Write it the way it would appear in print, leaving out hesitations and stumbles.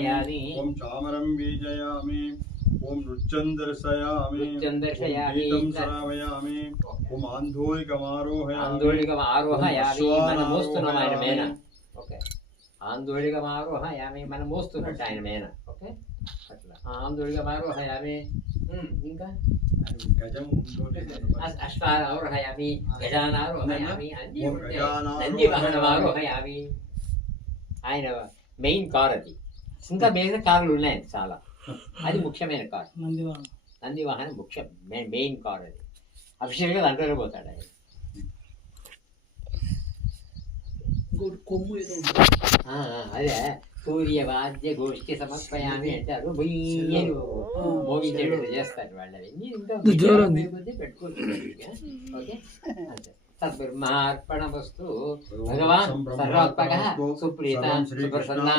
दर्शयामि ओम चामरं बीजयामि ओम नृत्यं दर्शयामि गीतं श्रावयामि ओम आंदोళికమారోహయామి మనం మోస్తున్నాం ఆయన మేన ఓకే ఆందోళికమారోహయామి మనం మోస్తున్నట్టు ఆయన మేన ఓకే అట్లా ఆందోళికమారోహయామి ఇంకా అష్టారోహయామి గజానారోహయామి అన్ని నంది వాహనమారోహయామి ఆయన మెయిన్ కార్ అది ఇంకా మిగతా కార్లు ఉన్నాయి చాలా అది ముఖ్యమైన కార్ నంది వాహనం ముఖ్యం మెయిన్ కార్ అది అఫీషియల్గా దాంట్లోనే పోతాడు ఆయన అదే సూర్యవాద్య గోష్ఠి సమర్పయామి అంటారు బొయ్యలు మోగించేటట్టు చేస్తారు వాళ్ళవి ఇంకా పెట్టుకోవచ్చు ఓకే సద్బ్రహ్మార్పణమస్తు భగవాన్ సర్వాత్మక సుప్రీత సుప్రసన్న